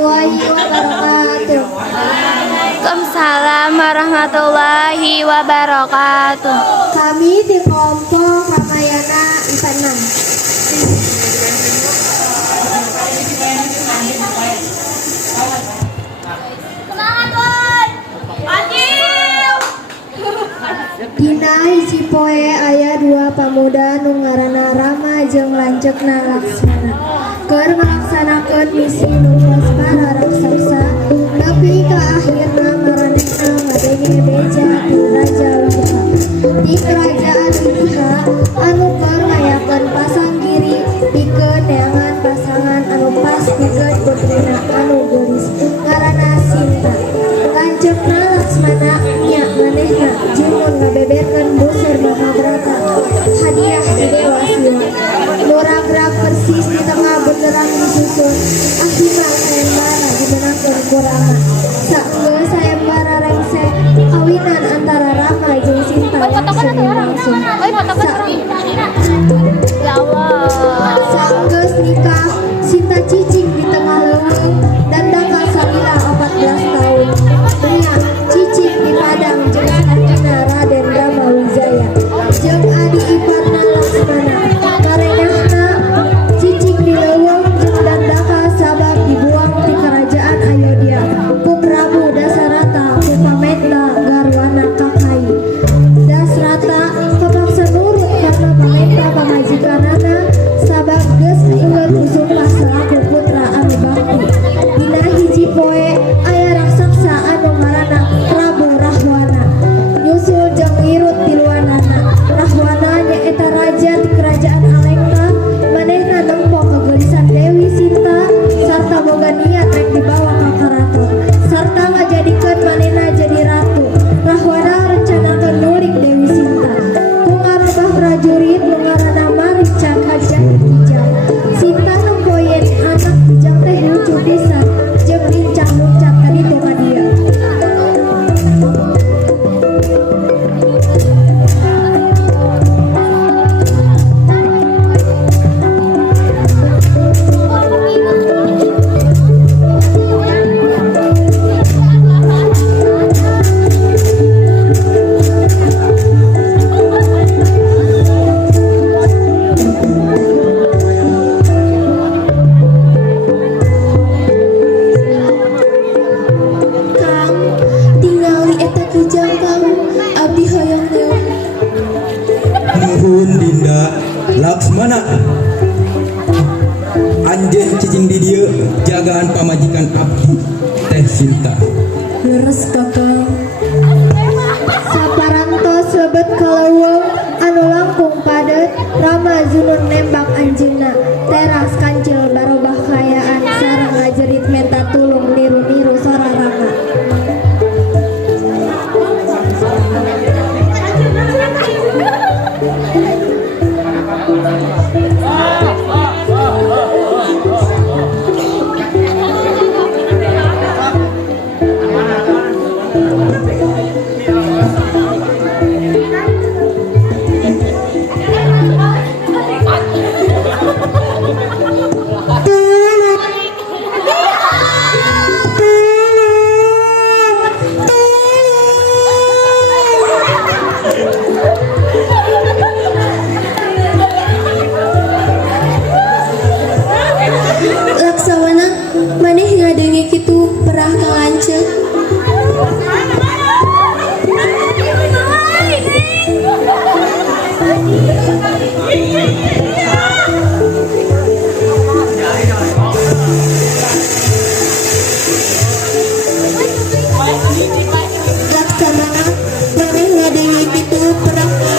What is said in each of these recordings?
warahmatullahi wabarakatuh. Waalaikumsalam warahmatullahi wabarakatuh. Kami di kelompok Ramayana IPA 6. Dina hiji poe aya 2 pamuda nu ngaranna Rama jeung lanceukna Laksmana keur ngalaksanakeun misi nu para raksasa nepi ka akhirna maranehna ngadenge beja ti Raja Langka di kerajaan Iliha anu keur ngayakeun pasanggiri pikeun neangan pasangan anu pas pikeun putrina anu geulis ngaranna Sinta. Lanceukna Laksmana nya manehna jeung ngabeberkeun busur Mahabharata hadiah di Dewa Siwa murag-rag persis di tengah benderang disusun akhirna sayembara dimenangkeun ku Rama saenggeus sayembara rengsek awinan antara Rama jeung Sinta langsung berlangsung saenggeus nikah Sinta cicing di tengah leuweung dan dangkal salila 14 tahun nya cicing di padang jeung sakinah Raden Rama Wijaya jeung adi iparna Laksmana marenehna cicing di leuweung jeung dandaka sabab dibuang ti kerajaan Ayodhya ku Prabu Dasarata ku pamenta garwana Kakai. Dasrata kepaksa nurut karena pamenta pamajikanana sabab geus inget sumpah salaku putra anu bakti. Dina hiji poe aya raksasa anu ngaranna Prabu Rahwana nyusul jeung irut tiluanana. Rahwana nyaeta raja ti kerajaan Alengka manehna nempo kageulisan Dewi Sinta sarta boga niat rek dibawa ka karaton sarta ngajadikeun manehna jadi ratu. Rahwana rencanakeun nulik Dewi Sinta ku ngarubah prajurit nu ngaranna Marica Kajang Kijang. Sinta nempoyeun anak Kijang teh lucu pisan jeung lincah loncat ka ditu ka dieu. Kang, tingali eta Kijang Kang, abdi hoyong leung. Nuhun Dinda Laksmana anjeun cicing di dieu jagaan pamajikan abdi teh Sinta. Leres Kakang. Saparantos lebet kaleuweung anu langkung padet Rama Zunun nembak anjeunna teras kancil barobah kayaan sareng ngajerit menta tulung niru-niru sora Rama. Laksawana maneh ngadenge kitu perah ka lanceuk. Laksamana maneh ngadenge kitu perah ka lanceuk.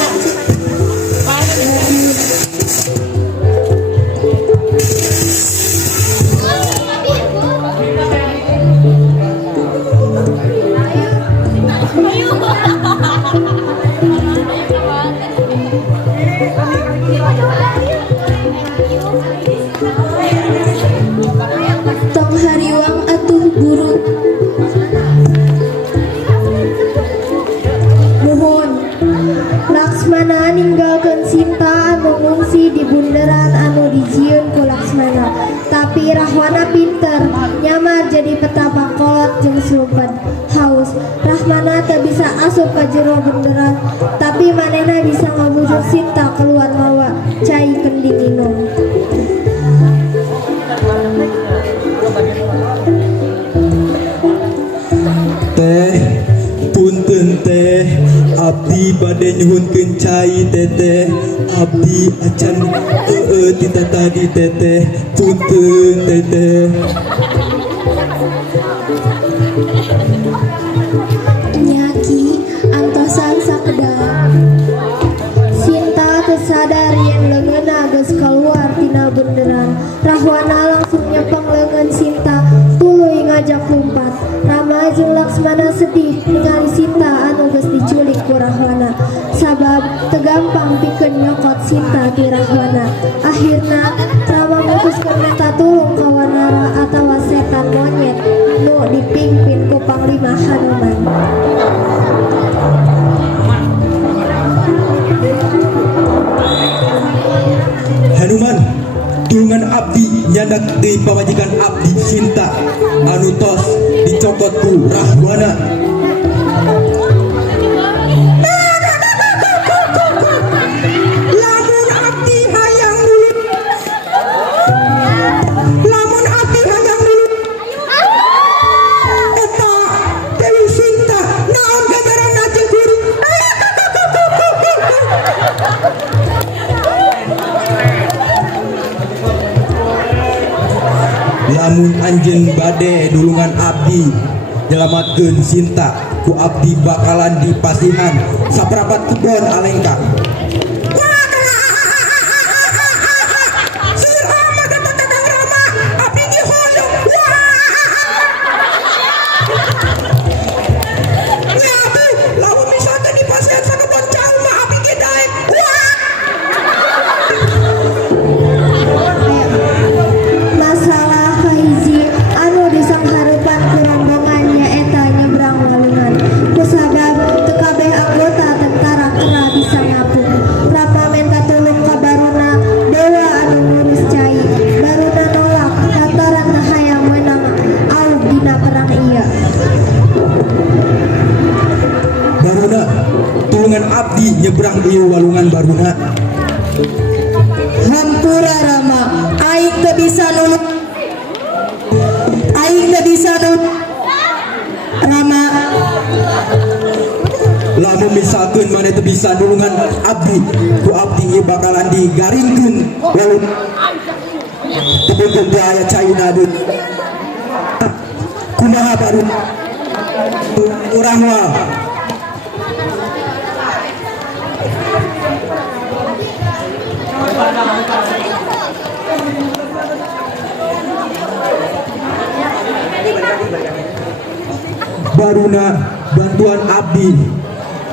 Tong hariwang atuh guru. Nuhun. Laksmana ninggalkeun Sinta anu ngungsi di bunderan anu dijieun ku Laksmana. Tapi Tapi Rahwana pinter, nyamar jadi petapa kolot jeung slumpet haus. Rahmana teu bisa asup ka jero bunderan, tapi manehna bisa ngabujuk Sinta keluar mawa cai kendi minum. Teh punten teh abdi bade nyuhunkeun cai teteh abdi acan tita tadi teteh punten teteh. Nyaki antosan sakedap. Sinta teu sadar yen leungeunna geus kaluar tina bunderan. Rahwana langsung nyepeng leungeun Sinta tuluy ngajak lumpat. Rama jeung Laksmana sedih ningali Sinta anu geus diculik ku Rahwana, sabab teu gampang pikeun nyokot Sinta ti Rahwana. Akhirna Rama mutuskeun minta tulung ka Wanara atawa setan monyet nu dipingpin ku Panglima Hanuman. Hanuman, tulungan abdi nyandak di pamajikan abdi Sinta anu tos dicokot ku Rahwana. Lamun abdi hayang dulu, lamun abdi hayang dulu, eta Dewi Sinta naon gajaranna jeung kuring. Lamun anjeun bade dulungan abdi nyelamatkeun Sinta ku abdi bakalan dipasihan saprapat kebon alengka. Si Rama kata Kakang Rama abdi dihondong. Ya abdi lamun misalkan dipasihan sa kebon jauh mah abdi ge daek. Masalah kahiji anu disanghareupan ku rombongan nyaeta nyebrang walungan. Kusabab teu kabeh anggota tentara kera bisa ngapung. Rama minta tulung ka Baruna, dewa anu ngurus cai. Baruna nolak lantaran teu hayang meunang aug dina perang ieu. Baruna, tulungan abdi nyebrang ieu walungan Baruna. Hampura Rama, aing teu bisa nulung. Aing teu bisa nulung. Rama, Lamun misalkeun maneh teu bisa nulungan abdi, ku abdi ieu bakalan digaringkeun walun. Tepikeun teh aya caina deui. Kumaha Baruna? Urang mah Baruna bantuan abdi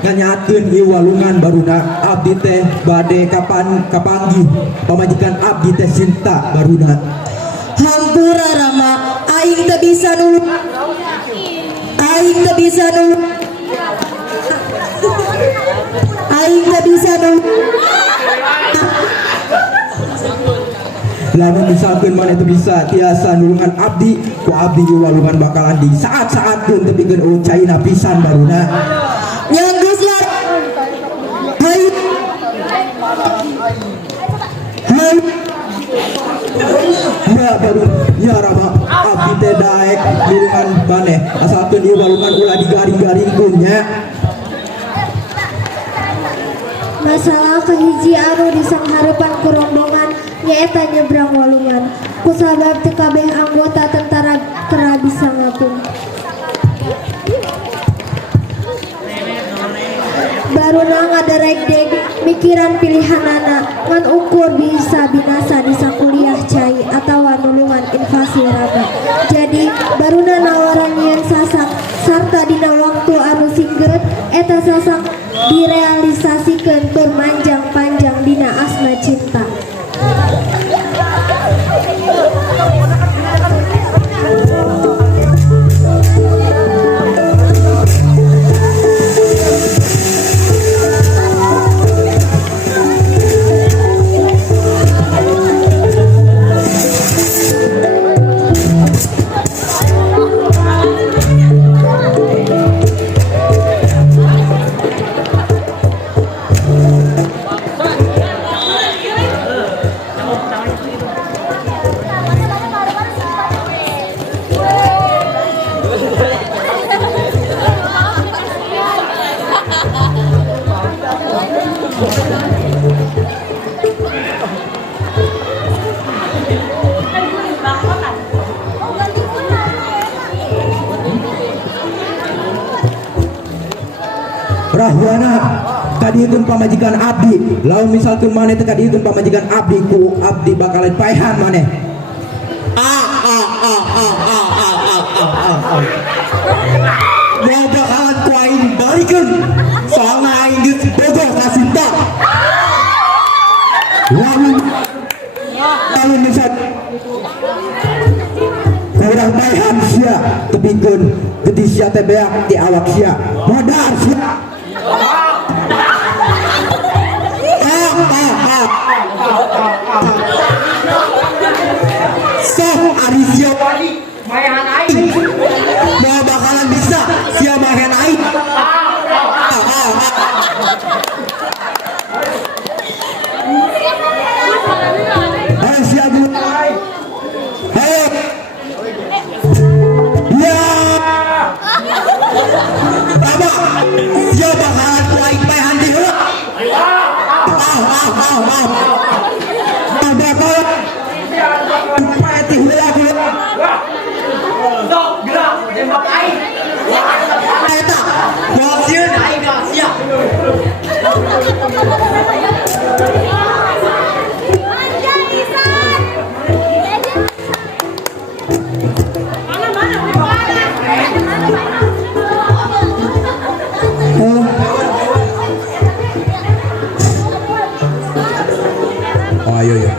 nganyakeun ieu walungan Baruna abdi teh bade kapanggih pamajikan abdi teh Sinta Baruna. hampura Rama, aing teu bisa nulung. Aing teu bisa nulung. Aing teu bisa nulung. Lamun misalkeun maneh teu bisa tiasa nulungan abdi, ku abdi ieu walungan bakalan di saat-saatkeun tepikeun caina pisan Baruna. Nyanggeus lah. Hai. Hai. Ya baru ya Rama abdi teh daek nulungan maneh asalkeun ieu walungan ulah digaring-garingkeun nya. Masalah kahiji anu disanghareupan ku rombongan nyaeta nyebrang walungan. Kusabab teu kabeh anggota tentara kera bisa ngapung. Baruna ngaderek deg mikiran pilihanana ngan ukur bisa binasa di sakuliah cai atawa nulungan invasi Rama. Jadi Baruna nawaran yen sasak sarta dina waktu anu singgeut eta sasak direalisasikeun tur manjang panjang dina asma cinta. Rahwana kadieun pamajikan abdi lamun misalkan maneh teh kadieun pamajikan abdi ku abdi bakalan paehan maneh. Mau bakalan ku aing balikeun soalna aing geus bogoh ka Sinta. Lamun misal kurang paehan sia tepikeun geuti sia teh beak di awak sia modar sia. Sok Arisio Mayan aing. mau bakalan bisa sia mahen aing. Ayo sia dulu. Ayo. Ya. Baba, sia bakalan ku aing paehan di heula. Sok gerak jembak aing. Sieun aing geus siap. Oh ayo ya.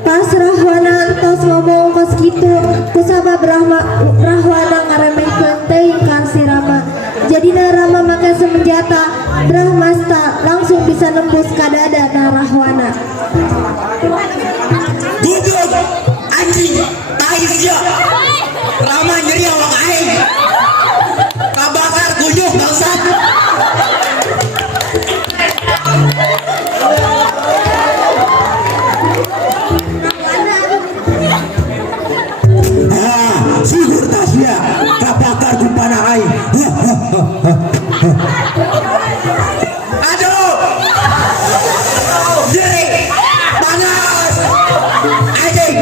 Pas Rahwana entos ngomong kos kitu kusabab Rahwana ngaremehkeun teuing karsi Rama. Jadina Rama make semenjata Brahmasta langsung bisa nembus ka dada na Rahwana. Gugup anjing tai sia. Rama nyeri awak aing. Kabakar kunyuk bangsat. Sigur tasya kabakar ku panah aing. Aduh. Jeri. Panas. Anjing.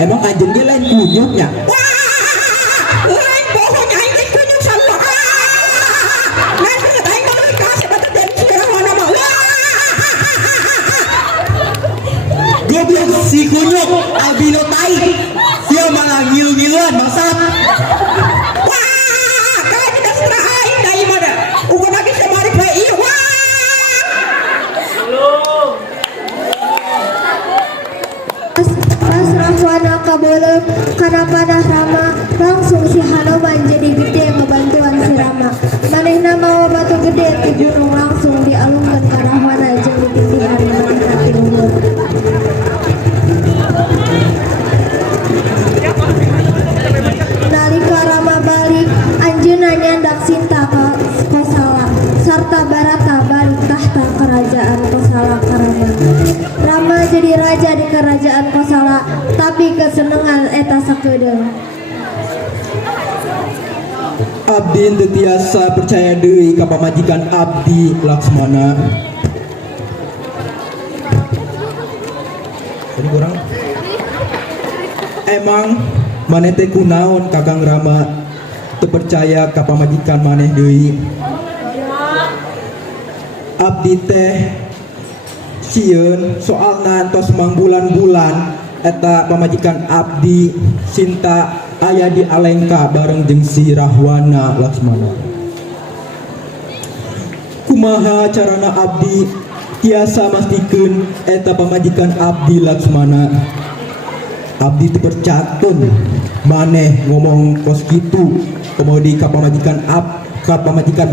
Emang anjing dia lain kunyuknya. goblok si kunyuk albino tai. Sia malah ngilu-ngiluan bangsat. Wah, kalian kita serahin dari mana? Uga bagi kemarin bae ieu. Wah. Pas Rahwana kabolem kana panah Rama langsung si Hanoman jadi gede ngebantuan si Rama. Manehna mawa batu gede ti gunung langsung dialungkeun ka Rahwana jeung dititihan manehna ti luhur. Nalika Rama balik anjeunna nyandak Sinta ka Kosala sarta Barata balik tahta kerajaan Kosala ka Rama. Rama jadi raja di kerajaan Kosala tapi kesenengan eta sakedeung. Abdi teu tiasa percaya deui ka pamajikan abdi Laksmana. Tadi kurang. Emang maneh teh kunaon Kakang Rama teu percaya ka pamajikan maneh deui? Abdi teh sieun soalna tos mang bulan-bulan eta pamajikan abdi Sinta aya di Alengka bareng jeung si Rahwana Laksmana. Kumaha carana abdi tiasa mastikeun eta pamajikan abdi Laksmana? Abdi teu percatun maneh ngomong kos kitu komodi ka pamajikan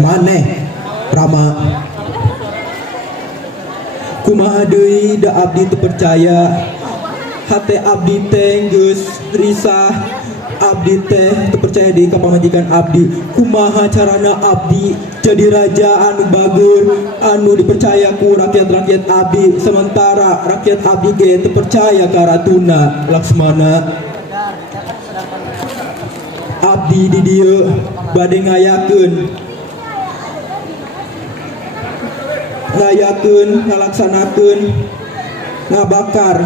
maneh Rama. Kumaha deui da abdi teu percaya? Hate abdi teh geus risah. Abdi teh teu percaya deui ka pamajikan abdi. Kumaha carana abdi jadi raja anu bagur anu dipercaya ku rakyat-rakyat abdi sementara rakyat abdi ge teu percaya ka Ratuna Laksmana. Abdi di dieu bade ngayakeun ngalaksanakeun ngabakar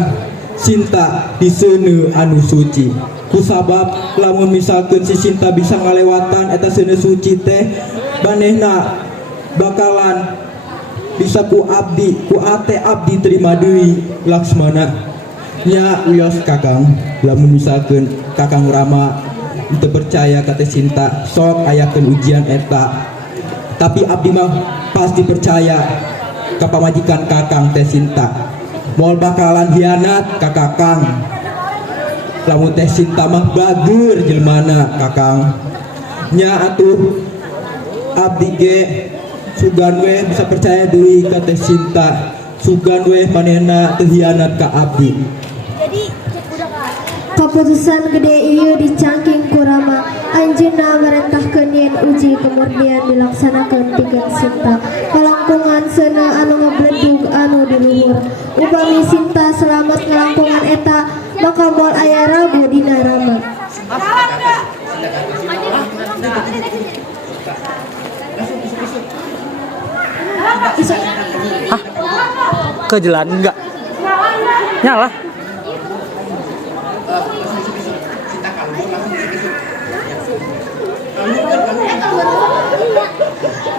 Sinta di seuneu anu suci. Kusabab lamun misalkeun si Sinta bisa ngalewatan eta seuneu suci teh manehna bakalan bisa ku ate abdi terima deui Laksmana. Nya wios Kakang, lamun misalkeun Kakang Rama teu percaya ka teh Sinta, sok ayakeun ujian eta. Tapi abdi mah pasti percaya ka pamajikan Kakang teh Sinta. Moal bakalan hianat ka Kakang. Lamun teh Sinta mah bagur jelmana Kakang. Nya atuh abdi ge sugan we bisa percaya deui ka teh Sinta. Sugan we manehna teu hianat ka abdi. Keputusan gede ieu dicangking ku Rama. Anjeunna merentahkeun yen uji kemurnian dilaksanakeun pikeun Sinta. Kalangkungan seuneu anu ngabledug anu di luhur. Upami Sinta selamat ngalangkungan eta, maka moal aya ragu dina Rama. Ke jalan enggak? Nyala.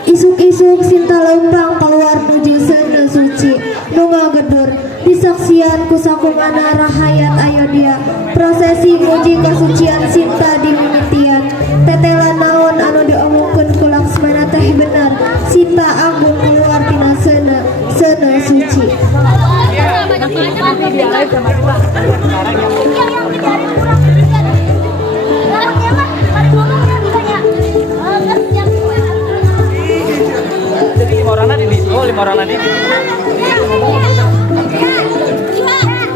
Isuk-isuk Sinta leumpang keluar nuju seuneu suci nu ngagedur disaksian ku sakumana rahayat Ayodhya. Prosesi nguji kasucian Sinta dimimitian. Tetelan naon anu diomongkeun ku Laksmana teh bener. Sinta agung keluar tina seuneu suci. Lima orang nanti.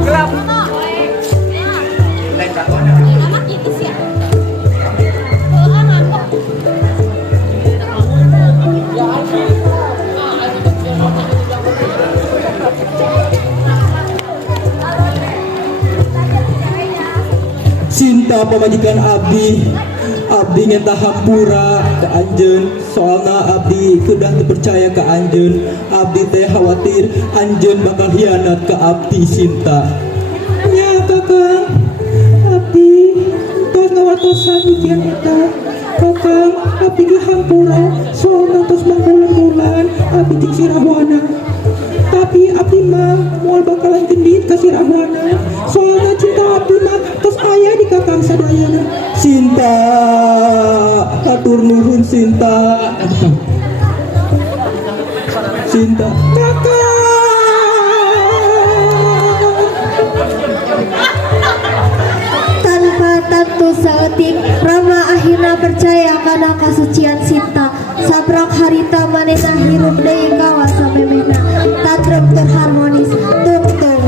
Gelap. Sinta pamajikan abdi ngeta hampura ke anjeun soalna abdi kedah teu percaya ke anjeun. Abdi teh khawatir anjeun bakal hianat ke abdi Sinta. Nya Kakang, abdi tos ngawatosan ujian eta. Kakang, abdi ge hampura soalna tos mangbulan-bulan abdi jeung si Rahwana. Tapi abdi mah moal bakalan gendit ka sirahwana. Soalna cinta abdi mah tos aya di kakang sadayana. Sinta, hatur nuhun Sinta. Sinta, kakak. Tanpa tentu seetik Rama akhirnya percaya karena kasucian Sinta. Sabrak harita manena hirup deui kawasan memena. Tadrem terharmonis tung-tung.